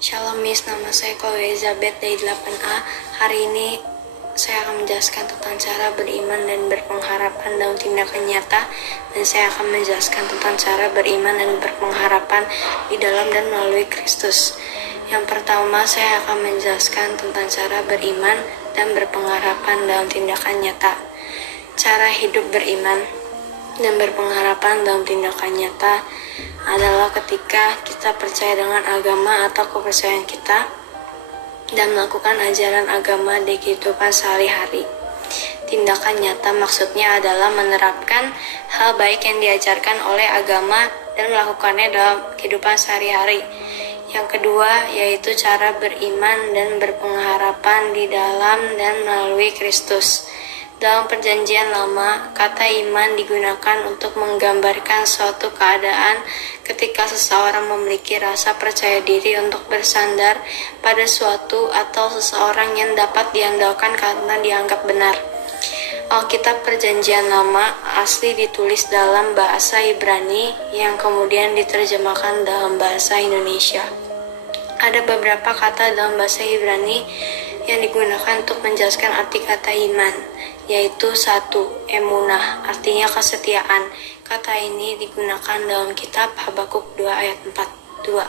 Shalom Miss, nama saya Chloe Elizabeth dari 8A. Hari ini saya akan menjelaskan tentang cara beriman dan berpengharapan dalam tindakan nyata, dan saya akan menjelaskan tentang cara beriman dan berpengharapan di dalam dan melalui Kristus. Yang pertama, saya akan menjelaskan tentang cara beriman dan berpengharapan dalam tindakan nyata. Cara hidup beriman dan berpengharapan dalam tindakan nyata adalah ketika kita percaya dengan agama atau kepercayaan kita dan melakukan ajaran agama di kehidupan sehari-hari. Tindakan nyata maksudnya adalah menerapkan hal baik yang diajarkan oleh agama dan melakukannya dalam kehidupan sehari-hari. Yang kedua yaitu cara beriman dan berpengharapan di dalam dan melalui Kristus. Dalam perjanjian lama, kata iman digunakan untuk menggambarkan suatu keadaan ketika seseorang memiliki rasa percaya diri untuk bersandar pada suatu atau seseorang yang dapat diandalkan karena dianggap benar. Alkitab Perjanjian Lama asli ditulis dalam bahasa Ibrani yang kemudian diterjemahkan dalam bahasa Indonesia. Ada beberapa kata dalam bahasa Ibrani yang digunakan untuk menjelaskan arti kata iman, yaitu 1. Emunah, artinya kesetiaan. Kata ini digunakan dalam kitab Habakuk 2 ayat 4. 2.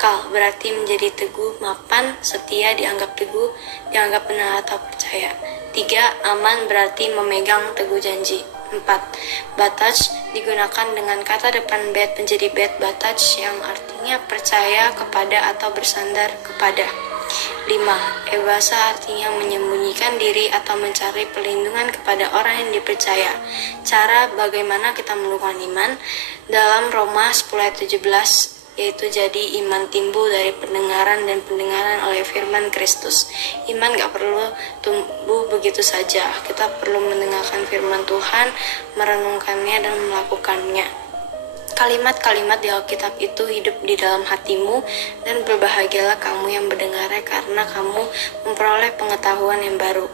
Kal, berarti menjadi teguh, mapan, setia, dianggap teguh, dianggap benar atau percaya. 3. Aman, berarti memegang teguh janji. 4. Bataj digunakan dengan kata depan bet menjadi bet bataj yang artinya percaya kepada atau bersandar kepada. 5. Ebasa artinya menyembunyikan diri atau mencari perlindungan kepada orang yang dipercaya. Cara bagaimana kita melakukan iman dalam Roma 10 ayat 17, yaitu jadi iman timbul dari pendengaran dan pendengaran oleh firman Kristus. Iman gak perlu tumbuh begitu saja. Kita perlu mendengarkan firman Tuhan, merenungkannya dan melakukannya. Kalimat-kalimat di Alkitab itu hidup di dalam hatimu, dan berbahagialah kamu yang mendengarnya karena kamu memperoleh pengetahuan yang baru.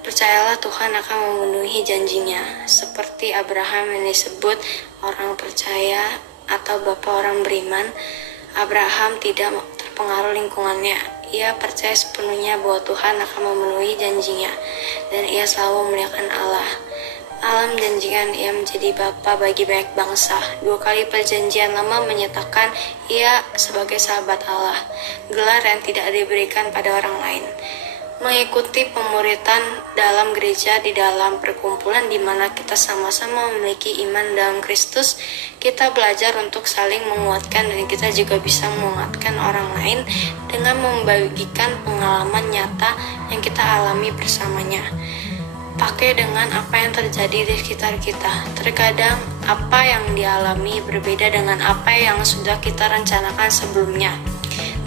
Percayalah Tuhan akan memenuhi janjinya. Seperti Abraham yang disebut orang percaya atau bapa orang beriman, Abraham tidak terpengaruh lingkungannya. Ia percaya sepenuhnya bahwa Tuhan akan memenuhi janjinya, dan ia selalu memuliakan Allah. Allah menjanjikan ia menjadi bapa bagi banyak bangsa. 2 kali perjanjian lama menyatakan ia sebagai sahabat Allah, gelar yang tidak diberikan pada orang lain. Mengikuti pemuritan dalam gereja di dalam perkumpulan di mana kita sama-sama memiliki iman dalam Kristus, kita belajar untuk saling menguatkan, dan kita juga bisa menguatkan orang lain dengan membagikan pengalaman nyata yang kita alami bersamanya. Pakai dengan apa yang terjadi di sekitar kita. Terkadang apa yang dialami berbeda dengan apa yang sudah kita rencanakan sebelumnya.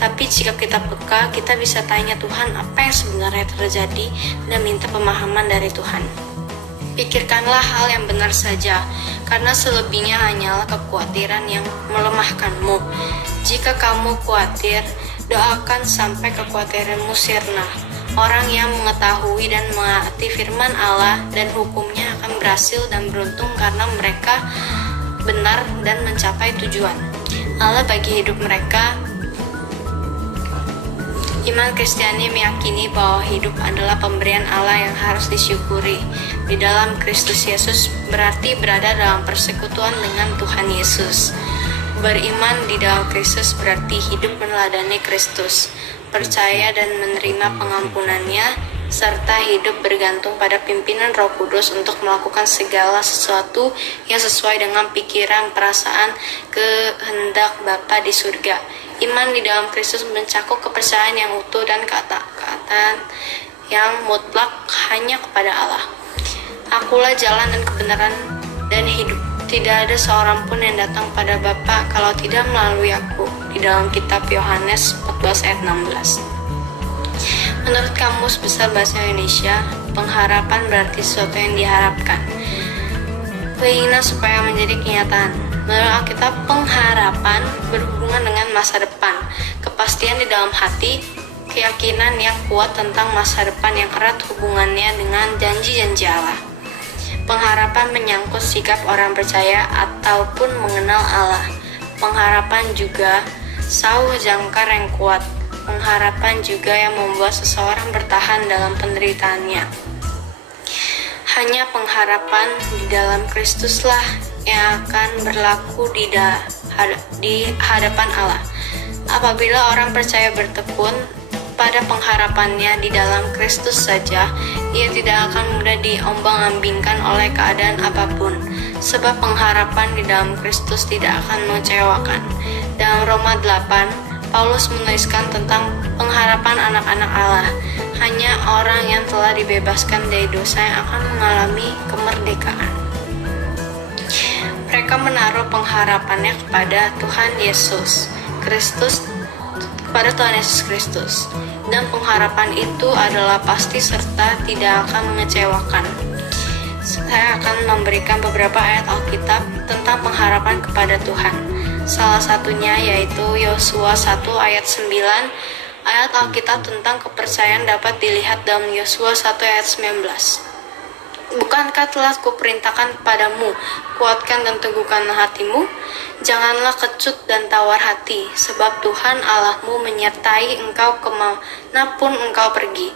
Tapi jika kita peka, kita bisa tanya Tuhan apa yang sebenarnya terjadi dan minta pemahaman dari Tuhan. Pikirkanlah hal yang benar saja, karena selebihnya hanyalah kekhawatiran yang melemahkanmu. Jika kamu khawatir, doakan sampai kekhawatiranmu sirna. Orang yang mengetahui dan mengerti firman Allah dan hukumnya akan berhasil dan beruntung karena mereka benar dan mencapai tujuan Allah bagi hidup mereka. Iman Kristiani meyakini bahwa hidup adalah pemberian Allah yang harus disyukuri. Di dalam Kristus Yesus berarti berada dalam persekutuan dengan Tuhan Yesus. Beriman di dalam Kristus berarti hidup meneladani Kristus, percaya dan menerima pengampunannya, serta hidup bergantung pada pimpinan Roh Kudus untuk melakukan segala sesuatu yang sesuai dengan pikiran, perasaan, kehendak Bapa di surga. Iman di dalam Kristus mencakup kepercayaan yang utuh dan kata-kata yang mutlak hanya kepada Allah. Akulah jalan dan kebenaran dan hidup. Tidak ada seorang pun yang datang pada Bapa kalau tidak melalui aku. Di dalam kitab Yohanes 14 ayat 16. Menurut Kamus Besar Bahasa Indonesia, pengharapan berarti sesuatu yang diharapkan. Keinginan supaya menjadi kenyataan. Menurut Alkitab, pengharapan berhubungan dengan masa depan, kepastian di dalam hati, keyakinan yang kuat tentang masa depan yang erat hubungannya dengan janji-janji Allah. Pengharapan menyangkut sikap orang percaya ataupun mengenal Allah. Pengharapan juga sauh jangkar yang kuat. Pengharapan juga yang membuat seseorang bertahan dalam penderitaannya. Hanya pengharapan di dalam Kristuslah yang akan berlaku di hadapan Allah. Apabila orang percaya bertekun pada pengharapannya di dalam Kristus saja, ia tidak akan mudah diombang-ambingkan oleh keadaan apapun, sebab pengharapan di dalam Kristus tidak akan mengecewakan. Dalam Roma 8, Paulus menuliskan tentang pengharapan anak-anak Allah. Hanya orang yang telah dibebaskan dari dosa yang akan mengalami kemerdekaan. Mereka menaruh pengharapannya kepada Tuhan Yesus Kristus, dan pengharapan itu adalah pasti serta tidak akan mengecewakan. Saya akan memberikan beberapa ayat Alkitab tentang pengharapan kepada Tuhan. Salah satunya yaitu Yosua 1 ayat 9. Ayat Alkitab tentang kepercayaan dapat dilihat dalam Yosua 1 ayat 19. Bukankah telah kuperintahkan padamu, kuatkan dan teguhkanlah hatimu? Janganlah kecut dan tawar hati, sebab Tuhan Allahmu menyertai engkau kemanapun engkau pergi.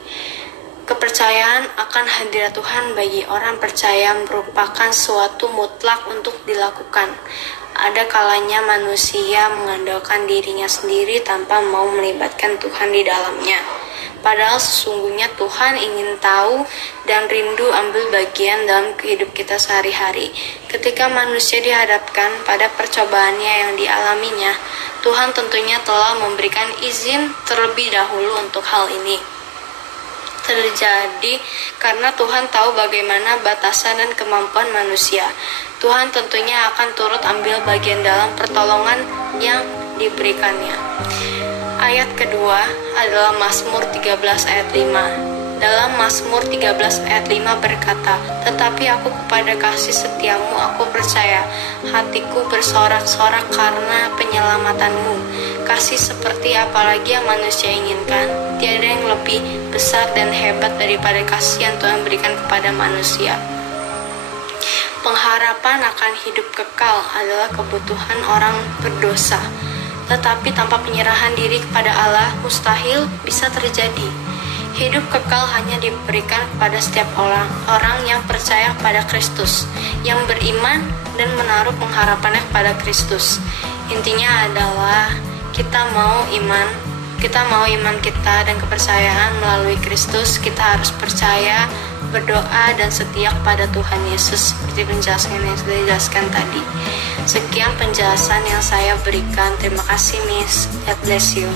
Kepercayaan akan hadirat Tuhan bagi orang percaya merupakan suatu mutlak untuk dilakukan. Ada kalanya manusia mengandalkan dirinya sendiri tanpa mau melibatkan Tuhan di dalamnya. Padahal sesungguhnya Tuhan ingin tahu dan rindu ambil bagian dalam hidup kita sehari-hari. Ketika manusia dihadapkan pada percobaannya yang dialaminya, Tuhan tentunya telah memberikan izin terlebih dahulu untuk hal ini terjadi karena Tuhan tahu bagaimana batasan dan kemampuan manusia. Tuhan tentunya akan turut ambil bagian dalam pertolongan yang diberikannya. Ayat kedua adalah Mazmur 13 ayat 5. Dalam Mazmur 13 ayat 5 berkata, "Tetapi aku kepada kasih setiamu aku percaya, hatiku bersorak-sorak karena penyelamatanmu. Kasih seperti apalagi yang manusia inginkan, tiada yang lebih besar dan hebat daripada kasih yang Tuhan berikan kepada manusia." Pengharapan akan hidup kekal adalah kebutuhan orang berdosa. Tetapi tanpa penyerahan diri kepada Allah, mustahil bisa terjadi. Hidup kekal hanya diberikan kepada setiap orang yang percaya kepada Kristus, yang beriman dan menaruh pengharapannya kepada Kristus. Intinya adalah kita mau iman kita dan kepercayaan melalui Kristus. Kita harus percaya, berdoa, dan setia kepada Tuhan Yesus seperti penjelasan yang sudah dijelaskan tadi. Sekian penjelasan yang saya berikan. Terima kasih, Miss. God bless you.